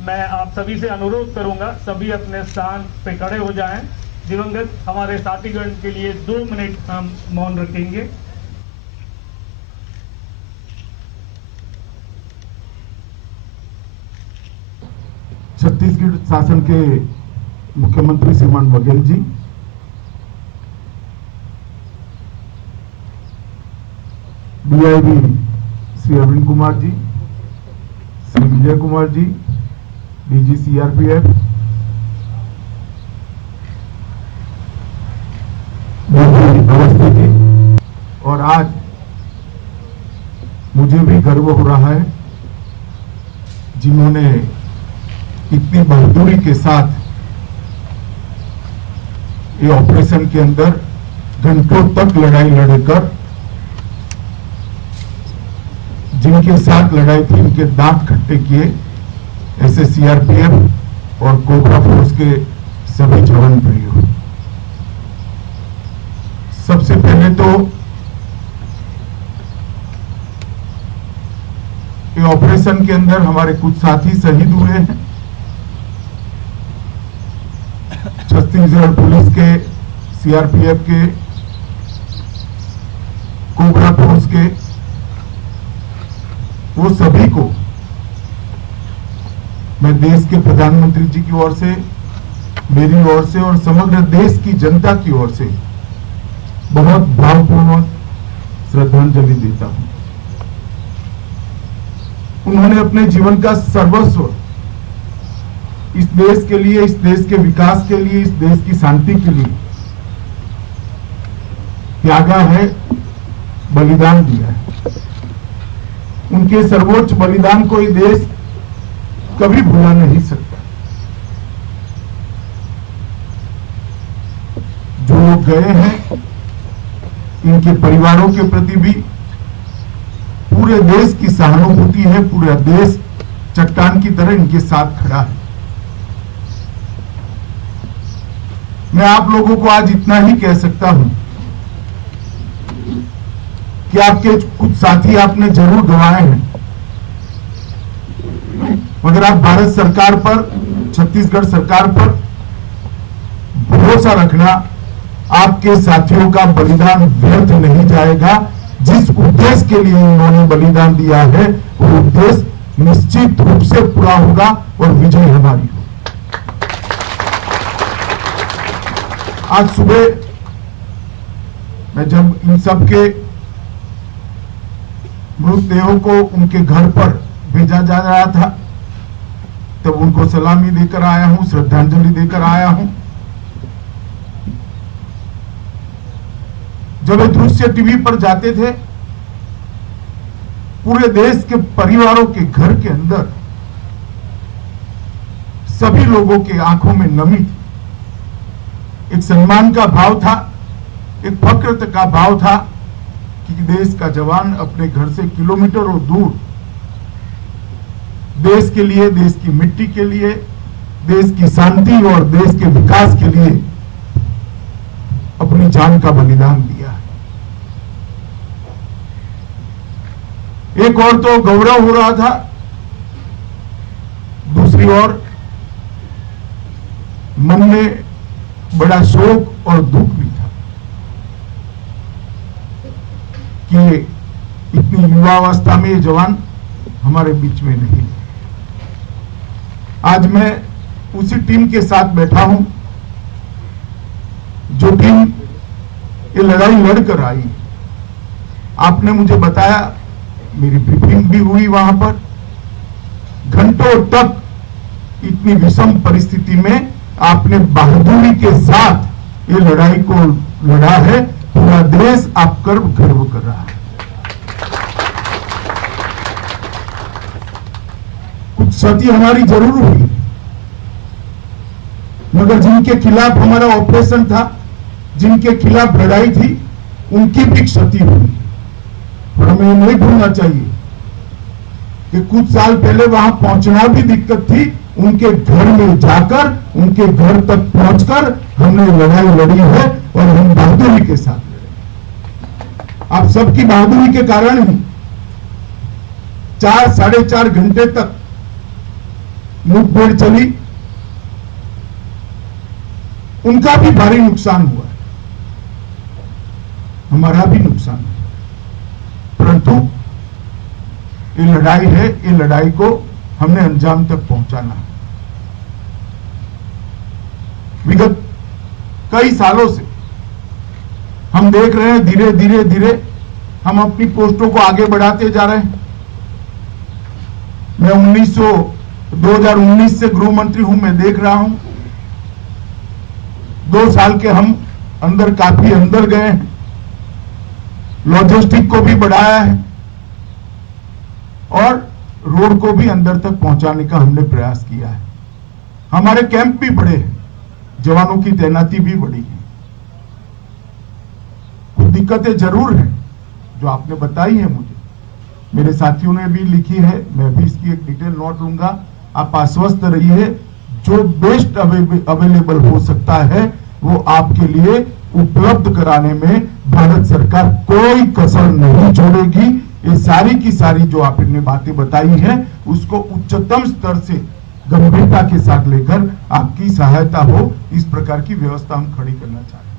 मैं आप सभी से अनुरोध करूंगा, सभी अपने स्थान पे खड़े हो जाएं। दिवंगत हमारे साथीगण के लिए 2 मिनट हम मौन रखेंगे। छत्तीसगढ़ शासन के मुख्यमंत्री श्रीमान Baghel ji, DIB Shri Arvind Kumar ji, Shri Vijay Kumar ji, DG CRPF, Awasthi ji, और आज मुझे भी गर्व हो रहा है जिन्होंने इतनी बहादुरी के साथ ये ऑपरेशन के अंदर घंटों तक लड़ाई लड़कर जिनके साथ लड़ाई थी उनके दांत खट्टे किए, ऐसे सीआरपीएफ और कोबरा फोर्स के सभी जवान भाइयों। सबसे पहले तो ये ऑपरेशन के अंदर हमारे कुछ साथी शहीद हुए हैं। छत्तीसगढ़ पुलिस के, सीआरपीएफ के, कोबरा फोर्स के, वो सभी को मैं देश के प्रधानमंत्री जी की ओर से, मेरी ओर से और समग्र देश की जनता की ओर से बहुत भावपूर्वक श्रद्धांजलि देता हूं। उन्होंने अपने जीवन का सर्वस्व इस देश के लिए, इस देश के विकास के लिए, इस देश की शांति के लिए त्यागा है, बलिदान दिया है। उनके सर्वोच्च बलिदान को ये देश कभी भुला नहीं सकता। जो लोग गए हैं, इनके परिवारों के प्रति भी पूरे देश की सहानुभूति है। पूरा देश चट्टान की तरह इनके साथ खड़ा है। मैं आप लोगों को आज इतना ही कह सकता हूं कि आपके कुछ साथी आपने जरूर गंवाए हैं, मगर आप भारत सरकार पर, छत्तीसगढ़ सरकार पर भरोसा रखना। आपके साथियों का बलिदान व्यर्थ नहीं जाएगा। जिस उद्देश्य के लिए उन्होंने बलिदान दिया है, वो उद्देश्य निश्चित रूप से पूरा होगा और विजय हमारी होगी। आज सुबह मैं जब इन सब के मृतदेहों को उनके घर पर भेजा जा रहा था, तब उनको सलामी देकर आया हूं, श्रद्धांजलि देकर आया हूं। जब ये दृश्य टीवी पर जाते थे, पूरे देश के परिवारों के घर के अंदर सभी लोगों के आंखों में नमी थी। एक सम्मान का भाव था, एक फक्र का भाव था कि देश का जवान अपने घर से किलोमीटरों दूर देश के लिए, देश की मिट्टी के लिए, देश की शांति और देश के विकास के लिए अपनी जान का बलिदान दिया। एक और तो गौरव हो रहा था, दूसरी ओर मन में बड़ा शोक और दुख भी था कि इतनी युवावस्था में ये जवान हमारे बीच में नहीं। आज मैं उसी टीम के साथ बैठा हूं जो टीम ये लड़ाई लड़कर आई। आपने मुझे बताया, मेरी ब्रीफिंग भी हुई वहां पर। घंटों तक इतनी विषम परिस्थिति में आपने बहादुरी के साथ ये लड़ाई को लड़ा है। पूरा देश आप पर गर्व कर रहा है। कुछ क्षति हमारी जरूर हुई, मगर जिनके खिलाफ हमारा ऑपरेशन था, जिनके खिलाफ लड़ाई थी, उनकी भी क्षति हुई। और हमें नहीं भूलना चाहिए कि कुछ साल पहले वहां पहुंचना भी दिक्कत थी। उनके घर में जाकर, उनके घर तक पहुंचकर हमने लड़ाई लड़ी है और हम बहादुरी के साथ लड़े। आप सबकी बहादुरी के कारण ही 4 साढ़े 4 घंटे तक मुठभेड़ चली, उनका भी भारी नुकसान हुआ है, हमारा भी नुकसान है। परंतु ये लड़ाई है, ये लड़ाई को हमने अंजाम तक पहुंचाना है। विगत कई सालों से हम देख रहे हैं, धीरे धीरे धीरे हम अपनी पोस्टों को आगे बढ़ाते जा रहे हैं। मैं 2019 से गृह मंत्री हूं, मैं देख रहा हूं 2 साल के हम अंदर काफी अंदर गए हैं, लॉजिस्टिक को भी बढ़ाया है और रोड को भी अंदर तक पहुंचाने का हमने प्रयास किया है। हमारे कैंप भी बढ़े हैं, जवानों की तैनाती भी बढ़ी है। कुछ दिक्कतें जरूर हैं जो आपने बताई है, मुझे मेरे साथियों ने भी लिखी है, मैं भी इसकी एक डिटेल नोट लूंगा। आप आश्वस्त रहिए, जो बेस्ट अवेलेबल हो सकता है वो आपके लिए उपलब्ध कराने में भारत सरकार कोई कसर नहीं छोड़ेगी। ये सारी की सारी जो आपने बातें बताई है उसको उच्चतम स्तर से गंभीरता के साथ लेकर आपकी सहायता हो, इस प्रकार की व्यवस्था हम खड़ी करना चाहते हैं।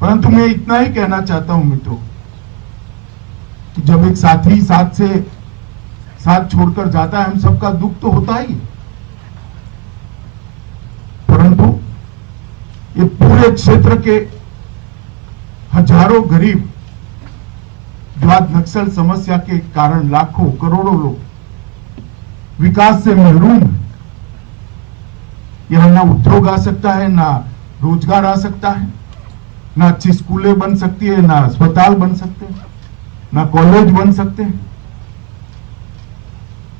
परंतु मैं इतना ही कहना चाहता हूं मित्रों कि जब एक साथी साथ छोड़कर जाता है, हम सबका दुख तो होता ही है, परंतु ये पूरे क्षेत्र के हजारों गरीब जो आज नक्सल समस्या के कारण लाखों करोड़ों लोग विकास से महरूम है, यहां ना उद्योग आ सकता है, ना रोजगार आ सकता है, ना अच्छी स्कूलें बन सकती है, ना अस्पताल बन सकते हैं, ना कॉलेज बन सकते हैं।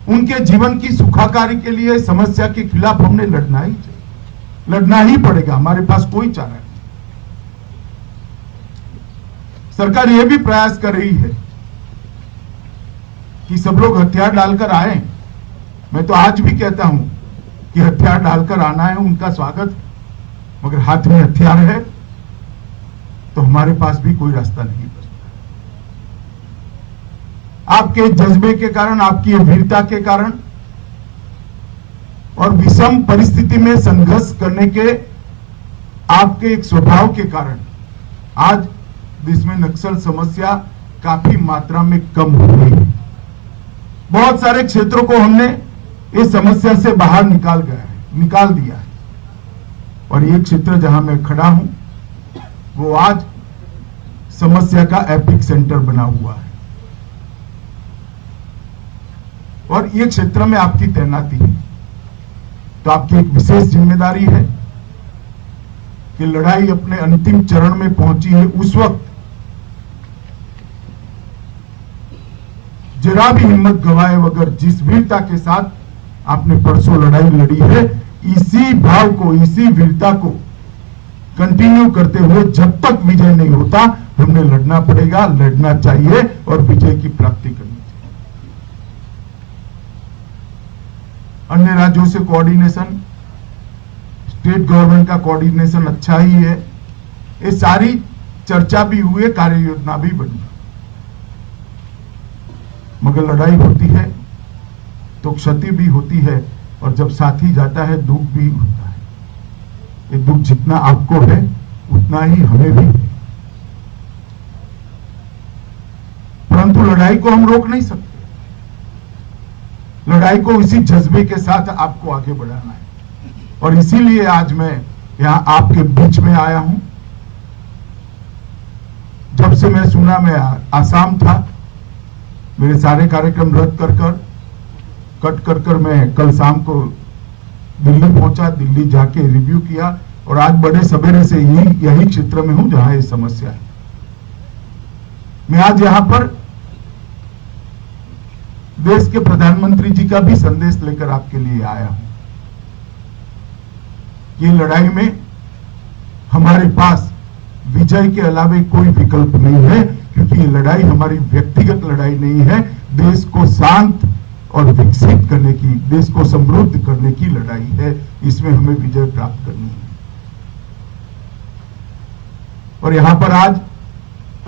उनके जीवन की सुखाकारी के लिए समस्या के खिलाफ हमने लड़ना ही पड़ेगा, हमारे पास कोई चारा नहीं। सरकार यह भी प्रयास कर रही है कि सब लोग हथियार डालकर आए। मैं तो आज भी कहता हूं कि हथियार डालकर आना है, उनका स्वागत, मगर हाथ में हथियार है तो हमारे पास भी कोई रास्ता नहीं बचता। आपके जज्बे के कारण, आपकी वीरता के कारण और विषम परिस्थिति में संघर्ष करने के आपके एक स्वभाव के कारण आज देश में नक्सल समस्या काफी मात्रा में कम हो गई है। बहुत सारे क्षेत्रों को हमने इस समस्या से बाहर निकाल दिया है और ये क्षेत्र जहां मैं खड़ा हूं वो आज समस्या का एपिक सेंटर बना हुआ है और ये क्षेत्र में आपकी तैनाती है, तो आपकी एक विशेष जिम्मेदारी है कि लड़ाई अपने अंतिम चरण में पहुंची है, उस वक्त जरा भी हिम्मत गवाए बगैर जिस वीरता के साथ आपने परसों लड़ाई लड़ी है, इसी भाव को, इसी वीरता को कंटिन्यू करते हुए जब तक विजय नहीं होता हमने लड़ना पड़ेगा, लड़ना चाहिए और विजय की प्राप्ति करनी चाहिए। अन्य राज्यों से कोऑर्डिनेशन, स्टेट गवर्नमेंट का कोऑर्डिनेशन अच्छा ही है, ये सारी चर्चा भी हुई है, कार्य योजना भी बनी, मगर लड़ाई होती है तो क्षति भी होती है और जब साथी जाता है दुख भी होता है। ये दुख जितना आपको है उतना ही हमें भी है, परंतु लड़ाई को हम रोक नहीं सकते। लड़ाई को इसी जज्बे के साथ आपको आगे बढ़ाना है और इसीलिए आज मैं यहां आपके बीच में आया हूं। जब से मैं सुना, मैं आसाम था, मेरे सारे कार्यक्रम रद्द कट कर मैं कल शाम को दिल्ली पहुंचा, दिल्ली जाके रिव्यू किया और आज बड़े सवेरे से यही क्षेत्र में हूं जहां ये समस्या है। मैं आज यहां पर देश के प्रधानमंत्री जी का भी संदेश लेकर आपके लिए आया हूं। ये लड़ाई में हमारे पास विजय के अलावे कोई विकल्प नहीं है, क्योंकि ये लड़ाई हमारी व्यक्तिगत लड़ाई नहीं है, देश को शांत और विकसित करने की, देश को समृद्ध करने की लड़ाई है। इसमें हमें विजय प्राप्त करनी है और यहां पर आज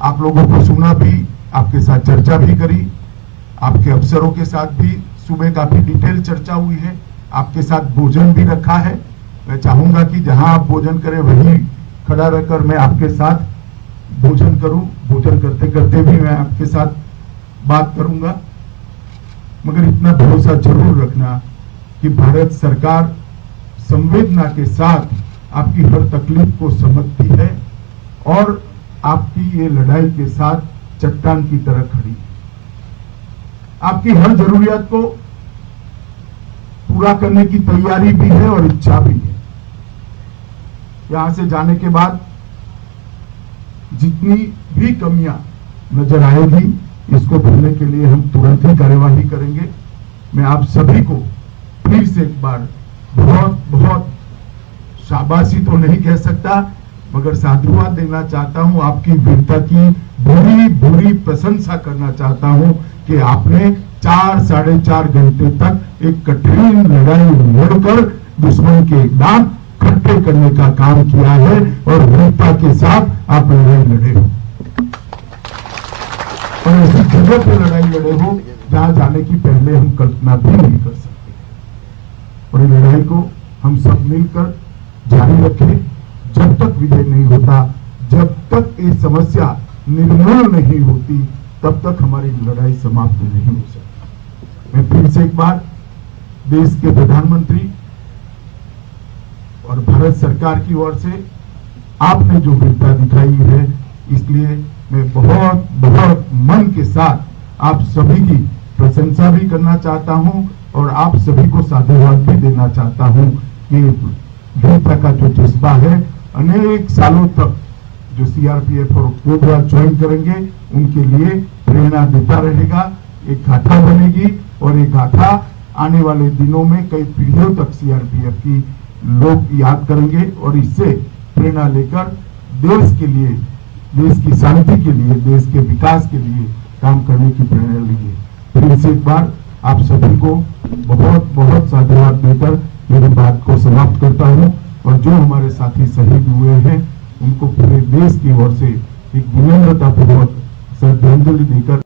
आप लोगों को सुना भी, आपके साथ चर्चा भी करी, आपके अफसरों के साथ भी सुबह काफी डिटेल चर्चा हुई है, आपके साथ भोजन भी रखा है। मैं चाहूंगा कि जहां आप भोजन करें वहीं खड़ा रहकर मैं आपके साथ भोजन करूं। भोजन करते करते भी मैं आपके साथ बात करूंगा, मगर इतना भरोसा जरूर रखना कि भारत सरकार संवेदना के साथ आपकी हर तकलीफ को समझती है और आपकी ये लड़ाई के साथ चट्टान की तरह खड़ी है। आपकी हर जरूरियत को पूरा करने की तैयारी भी है और इच्छा भी है। यहां से जाने के बाद जितनी भी कमियां नजर आएगी, इसको भरने के लिए हम तुरंत ही कार्यवाही करेंगे। मैं आप सभी को फिर से एक बार बहुत बहुत शाबाशी तो नहीं कह सकता, मगर साधुवाद देना चाहता हूं, आपकी वीरता की बुरी बुरी प्रशंसा करना चाहता हूं कि आपने 4-4.5 घंटे तक एक कठिन लड़ाई लड़कर दुश्मन के दांत खट्टे करने का काम किया है और वीरता के साथ आप लड़ाई लड़े हो और ऐसी जगह पे लड़ाई लड़े हो जहां जाने की पहले हम कल्पना भी नहीं कर सकते। और ये लड़ाई को हम सब मिलकर जारी रखें जब तक विजय नहीं होता, जब तक ये समस्या निर्मूल नहीं होती, तब तक हमारी लड़ाई समाप्त नहीं हो सकती। मैं फिर से एक बार देश के प्रधानमंत्री और भारत सरकार की ओर से आपने जो वीरता दिखाई है, इसलिए मैं बहुत बहुत मन के साथ आप सभी की प्रशंसा भी करना चाहता हूं और आप सभी को साधुवाद भी देना चाहता हूं कि वीरता का जो जज्बा है अनेक सालों तक जो सीआरपीएफ और कोबरा ज्वाइन करेंगे उनके लिए प्रेरणा देता रहेगा। एक गाथा बनेगी और एक गाथा आने वाले दिनों में कई पीढ़ियों तक सीआरपीएफ की लोग याद करेंगे और इससे प्रेरणा लेकर देश के लिए, देश की शांति के लिए, देश के विकास के लिए काम करने की प्रेरणा लेंगे। फिर से एक बार आप सभी को बहुत बहुत साधुवाद देकर मेरी बात को समाप्त करता हूं और जो हमारे साथी शहीद हुए हैं उनको पूरे देश की ओर से एक विनम्रतापूर्वक श्रद्धांजलि देकर